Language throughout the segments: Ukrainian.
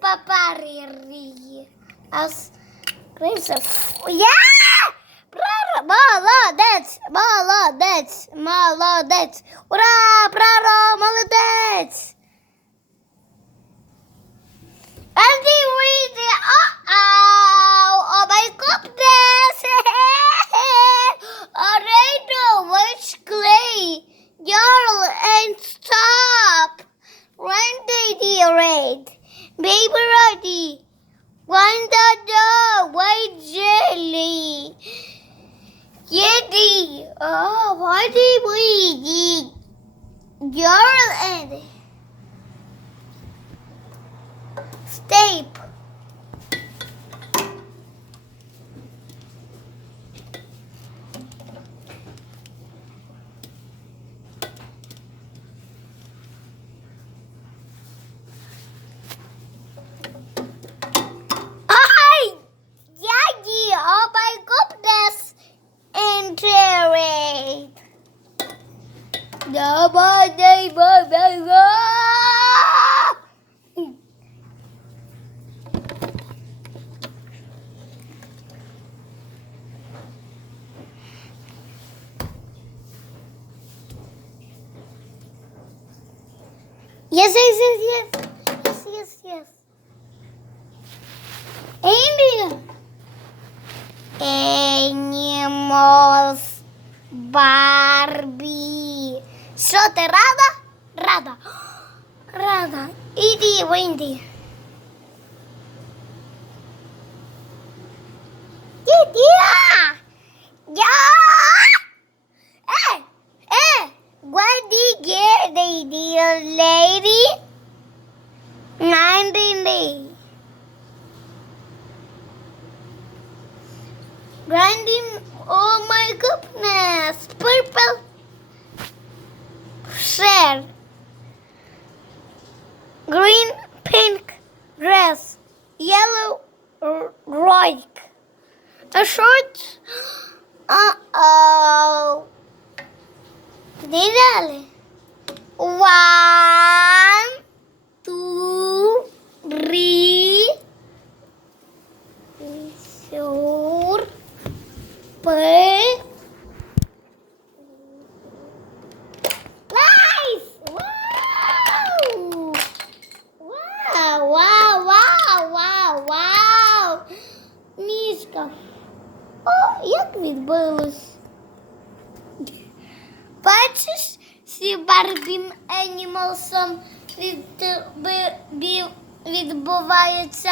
Папарі. Ас. Крisa. Я! Праро! Молодець! Молодець! Молодець! Ура! Праро! Молодець! Andy read it. Uh-oh. Oh my goodness. Already which clay. Yarl and stop. Randy the raid. Baby Roddy. Wanda the white jelly. Yeti. Oh, uh, what did we eat? Yarl and Stape. Ay! Yagi! Oh my goodness! Interrate. Double day, bye, bye, bye. Yes, yes, yes, yes. Yes, yes, yes. India. Animals. Barbie. Що ти рада? Рада. Рада. Іди, Венді. Іди. Я. Е, е. What did you get, dear lady? Ninety. Grinding, oh my goodness, purple green pink dress, yellow roik, a short. Uh oh. Did Wow. Як відбилось. Бачиш, всі Барбін Енімалсом відбуваються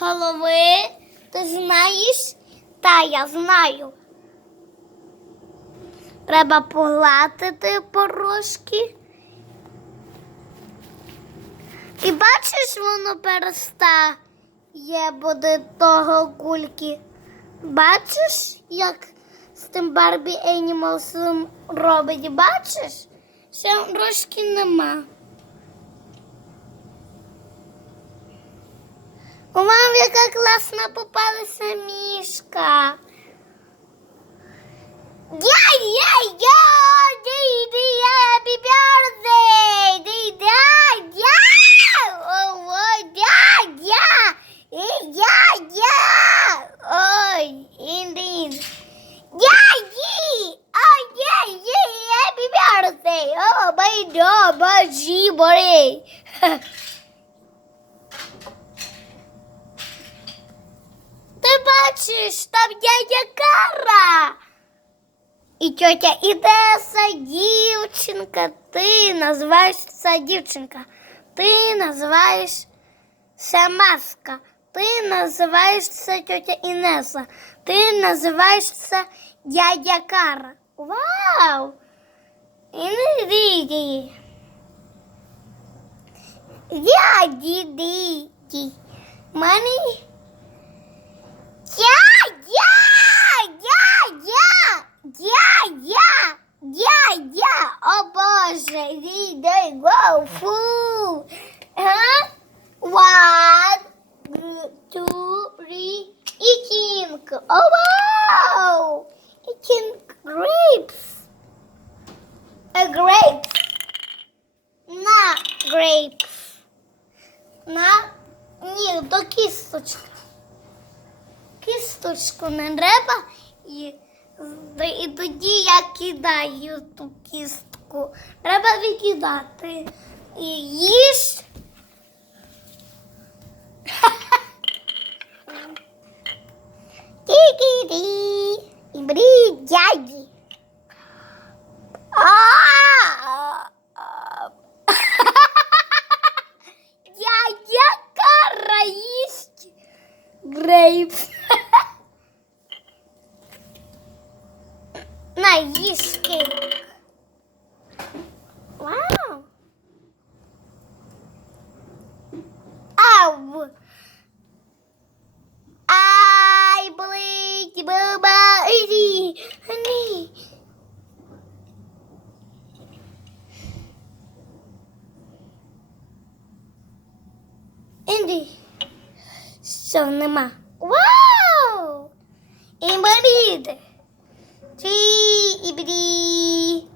голови. Ти знаєш? Та я знаю. Треба погладити порошки. І бачиш, воно перестає буде того кульки. Бачиш, як з тим Барбі Енімалсом робить? Бачиш? Ще рожки нема. У мам, яка класна попалася мішка. My G. Ти бачиш, там дядя Кара. І тьотя Ідеса, дівчинка, ти називаєшся дівчинка, ти називаєшся маска, ти називаєшся тьотя Інеса, ти називаєшся дядя Кара. Вау! Інріді. Дяді діді. Мені. Я, я, я, я. Я, я, я, я, о Боже, відай, гоу, фу. Ага. One, two, three, eating. Oh, wow. Eating grapes. A grapes. Not grapes. Not Ні, до кісточки. Кісточку не треба і, і тоді я кидаю ту кістку. Треба викидати. І їж. grapes. nice cake. Wow. Ow. I bleed boo Що нема? Вау! Інвалід. Чи ібрі.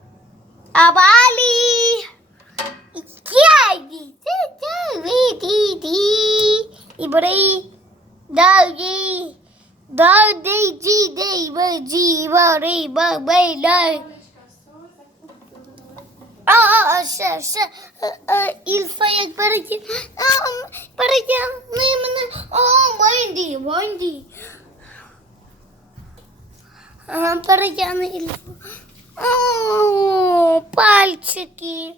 Абалі. Дяді. Дяді. Ібрі. Даді. Даді. Ді. Ді. Баді. Барі. Бабей. А, ще, ще, е, е, Ільфа, як перетя... А, перетягни мене. О, Венді, Венді. Ага, перетягни Ільфу. О, пальчики.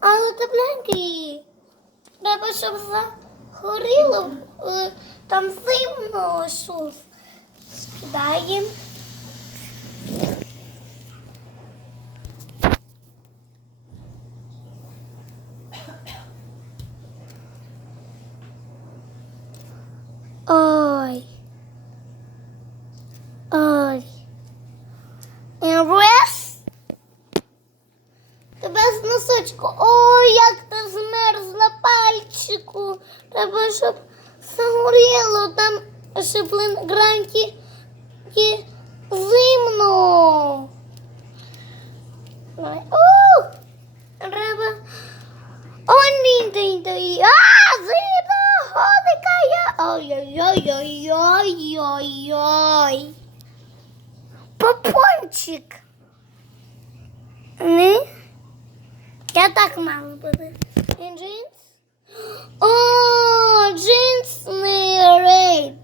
Але тепленькі. Треба, щоб загоріло. е, Там зимно щось. Скидаємо. Ой. Ой. І раз. Тебе з носочку. Ой, як ти змерз на пальчику. Треба, щоб загоріло там, щоб гранки зимно. Ух! Треба. Ой, ні, ні, ні. А, зимно, ходика я. Ой-ой-ой-ой-ой-ой. Попончик. Не? Я так мало буде. І джинс. О, джинсний рейд.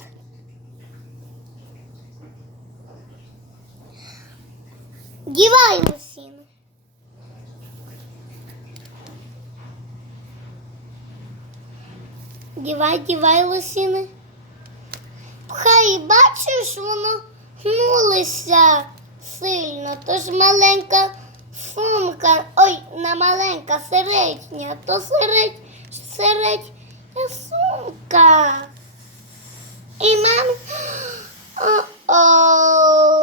Дівай лосіну. Дівай, дівай лосіни. Хай бачиш, воно гнулося сильно, тож маленька сумка, ой, не маленька, середня, то середь, середня сумка. І мам, о-о,